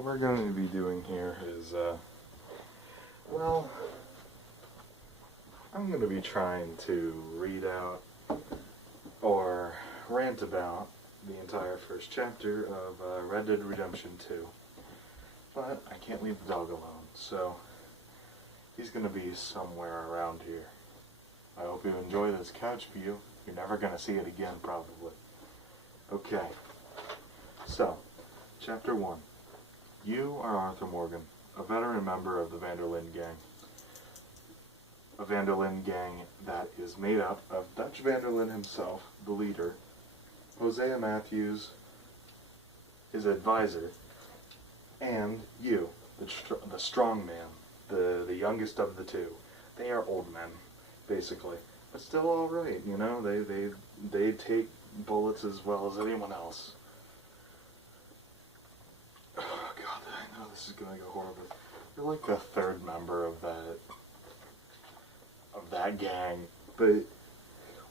what we're going to be doing here is, well, I'm going to be trying to read out or rant about the entire first chapter of Red Dead Redemption 2. But I can't leave the dog alone, so he's going to be somewhere around here. I hope you enjoy this couch view. You're never going to see it again, probably. Okay, so, Chapter 1. You are Arthur Morgan, a veteran member of the Van der Linde gang. A Van der Linde gang that is made up of Dutch Van der Linde himself, the leader, Hosea Matthews, his advisor, and you, the strong man, the youngest of the two. They are old men, basically, but still all right. You know, they take bullets as well as anyone else. Oh God, I know this is gonna go horrible. You're like the third member of that gang, but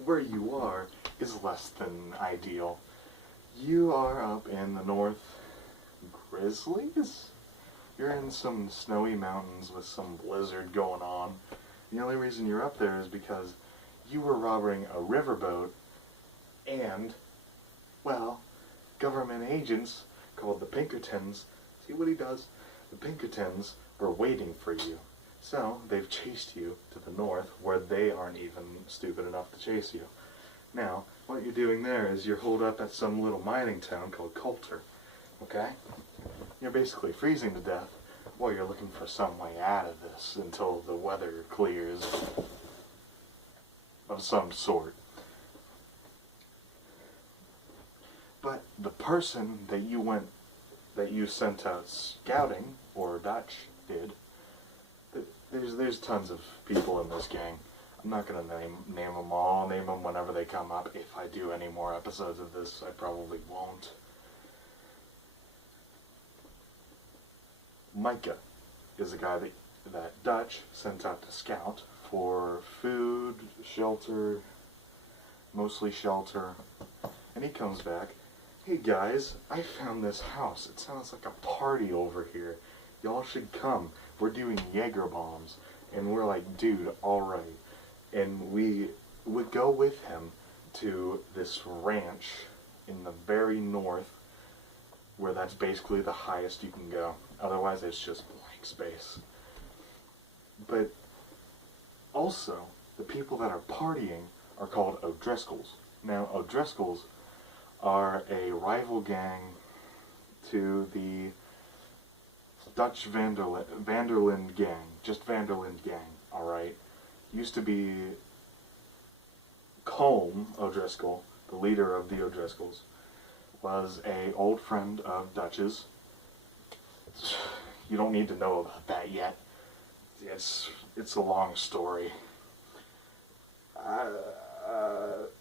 where you are is less than ideal. You are up in the North Grizzlies? You're in some snowy mountains with some blizzard going on. The only reason you're up there is because you were robbing a riverboat and, well, government agents called the Pinkertons. See what he does? The Pinkertons were waiting for you. So, they've chased you to the north where they aren't even stupid enough to chase you. Now, what you're doing there is you're holed up at some little mining town called Coulter. Okay? You're basically freezing to death while you're looking for some way out of this until the weather clears of some sort. But the person that you sent out scouting, or Dutch did, there's tons of people in this gang. I'm not going to name them all, name them whenever they come up. If I do any more episodes of this, I probably won't. Micah is a guy that Dutch sent out to scout for food, shelter, mostly shelter, and he comes back. Hey guys, I found this house. It sounds like a party over here. Y'all should come. We're doing Jaeger bombs. And we're like, dude, alright. And we would go with him to this ranch in the very north, where that's basically the highest you can go. Otherwise, it's just blank space. But also, the people that are partying are called O'Driscolls. Now, O'Driscolls are a rival gang to the Dutch Van der Linde gang. Just Van der Linde gang, alright? Used to be Colm O'Driscoll, the leader of the O'Driscolls, was a old friend of Dutch's. You don't need to know about that yet. It's a long story.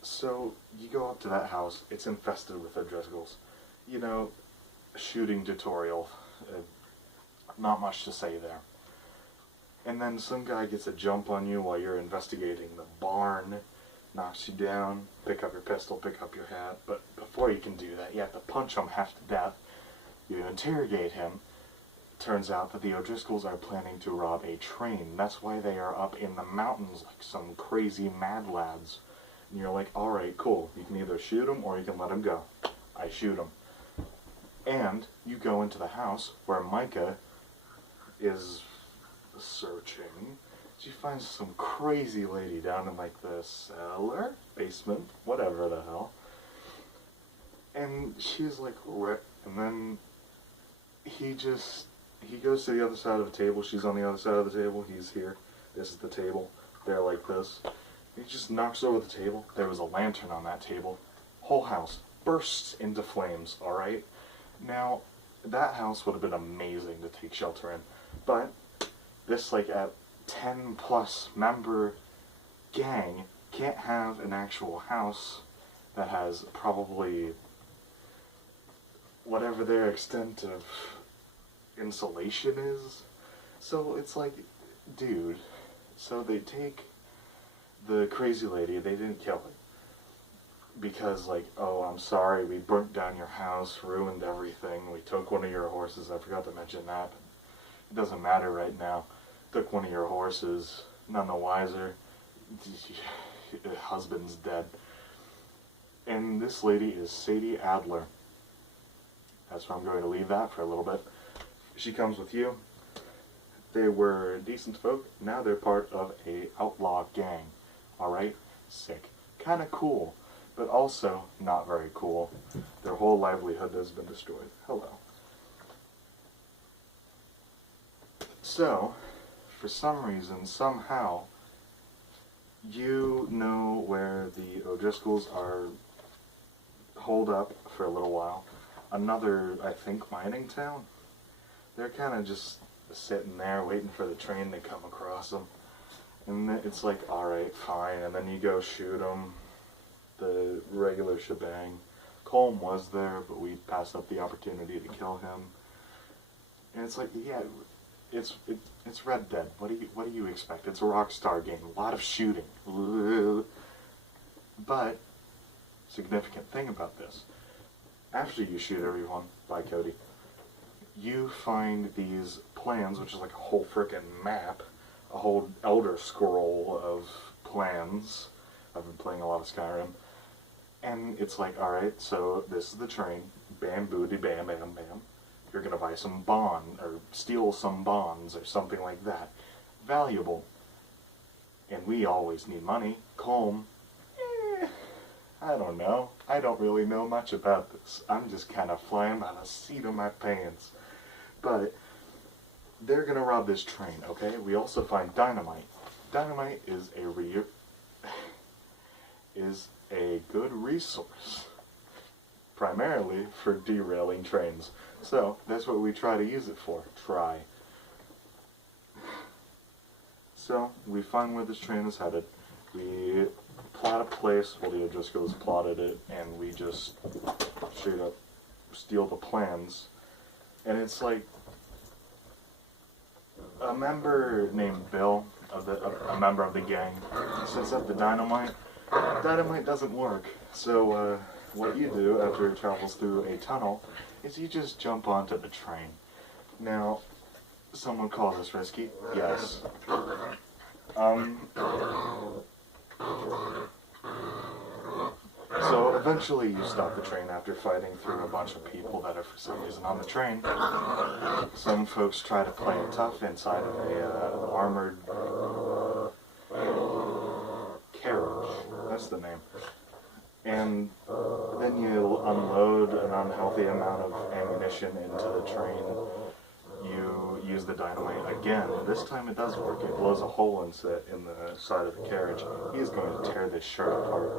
So you go up to that house. It's infested with O'Driscolls. You know, shooting tutorial. Not much to say there. And then some guy gets a jump on you while you're investigating the barn, knocks you down, pick up your pistol, pick up your hat, but before you can do that, you have to punch him half to death. You interrogate him. Turns out that the O'Driscolls are planning to rob a train. That's why they are up in the mountains like some crazy mad lads. And you're like, alright, cool. You can either shoot him or you can let him go. I shoot him. And you go into the house where Micah is searching. She finds some crazy lady down in like the cellar, basement, whatever the hell. And she's like, what? And then he goes to the other side of the table. She's on the other side of the table. He's here. This is the table. They're like this. He just knocks over the table. There was a lantern on that table. Whole house bursts into flames, alright? Now, that house would have been amazing to take shelter in. But this, like, a 10-plus member gang can't have an actual house that has probably whatever their extent of insulation is. So it's like, dude, so they take the crazy lady, they didn't kill her. because like, oh, I'm sorry, we burnt down your house, ruined everything, we took one of your horses, I forgot to mention that, but it doesn't matter right now. Took one of your horses, none the wiser, your husband's dead. And this lady is Sadie Adler. That's where I'm going to leave that for a little bit. She comes with you. They were decent folk, now they're part of a outlaw gang. Alright? Sick. Kinda cool, but also not very cool. Their whole livelihood has been destroyed. Hello. So, for some reason, somehow, you know where the O'Driscolls are holed up for a little while. Another, I think, mining town. They're kind of just sitting there waiting for the train to come across them. And it's like, alright, fine, and then you go shoot them. The regular shebang. Colm was there, but we passed up the opportunity to kill him. And it's like, yeah, it's Red Dead. What do you expect? It's a Rockstar game. A lot of shooting. But significant thing about this: after you shoot everyone, bye Cody, you find these plans, which is like a whole frickin' map, a whole Elder Scroll of plans. I've been playing a lot of Skyrim. And it's like, alright, so this is the train, bam, booty, bam, bam, bam. You're gonna buy some bond, or steal some bonds, or something like that. Valuable. And we always need money. Colm, I don't know. I don't really know much about this. I'm just kind of flying by the seat of my pants. But they're gonna rob this train, okay? We also find dynamite. Dynamite is a good resource, primarily for derailing trains. So that's what we try to use it for. Try. So we find where this train is headed. We plot a place, well, the O'Driscolls plotted it, and we just straight up steal the plans. And it's like a member named Bill, a member of the gang, sets up the dynamite. Dynamite doesn't work, so what you do after it travels through a tunnel is you just jump onto the train. Now, someone call this risky? Yes. So eventually you stop the train after fighting through a bunch of people that are for some reason on the train. Some folks try to play it tough inside of a armored carriage. That's the name. And then you unload an unhealthy amount of ammunition into the train. You use the dynamite again. This time it does work. It blows a hole in the side of the carriage. He is going to tear this shirt apart.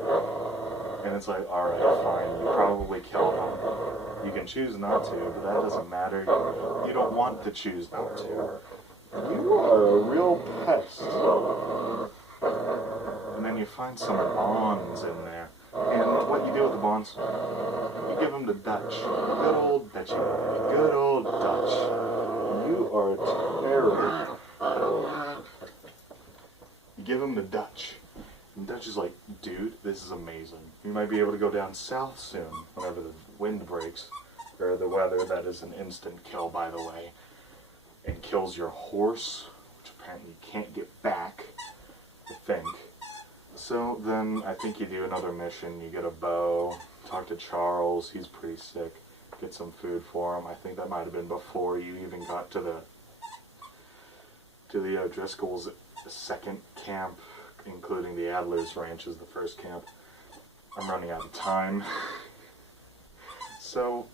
And it's like, alright, fine, you probably killed him. You can choose not to, but that doesn't matter. You don't want to choose not to. You are a real pest. And then you find some bonds in there. And what you do with the bonds, you give them to Dutch. Good old Dutchy. Good old Dutch. You are terrible. You give them to Dutch. And Dutch is like, dude, this is amazing. You might be able to go down south soon, whenever the wind breaks. Or the weather, that is an instant kill, by the way. And kills your horse, which apparently you can't get back, I think. So then I think you do another mission. You get a bow, talk to Charles, he's pretty sick, get some food for him. I think that might have been before you even got to the O'Driscoll's second camp, including the Adler's Ranch as the first camp. I'm running out of time. So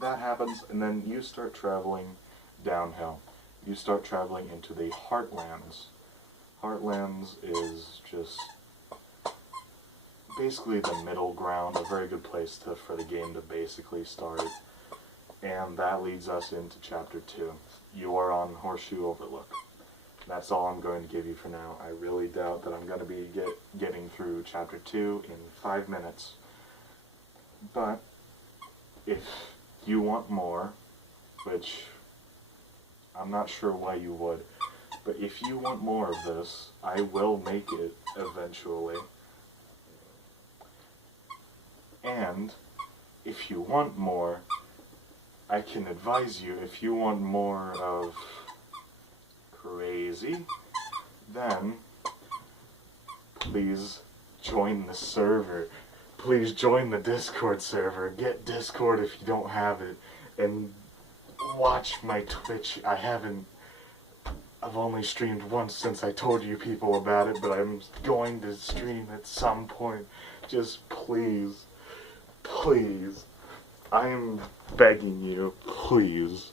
that happens, and then you start traveling downhill. You start traveling into the Heartlands. Heartlands is just basically the middle ground, a very good place for the game to basically start. And that leads us into Chapter 2. You are on Horseshoe Overlook. That's all I'm going to give you for now. I really doubt that I'm going to be getting through Chapter 2 in 5 minutes. But if you want more, which I'm not sure why you would, but if you want more of this, I will make it eventually. And if you want more, I can advise you, if you want more of crazy, then please join the server. Please join the Discord server. Get Discord if you don't have it. And watch my Twitch. I've only streamed once since I told you people about it, but I'm going to stream at some point. Just please, please, I am begging you, please.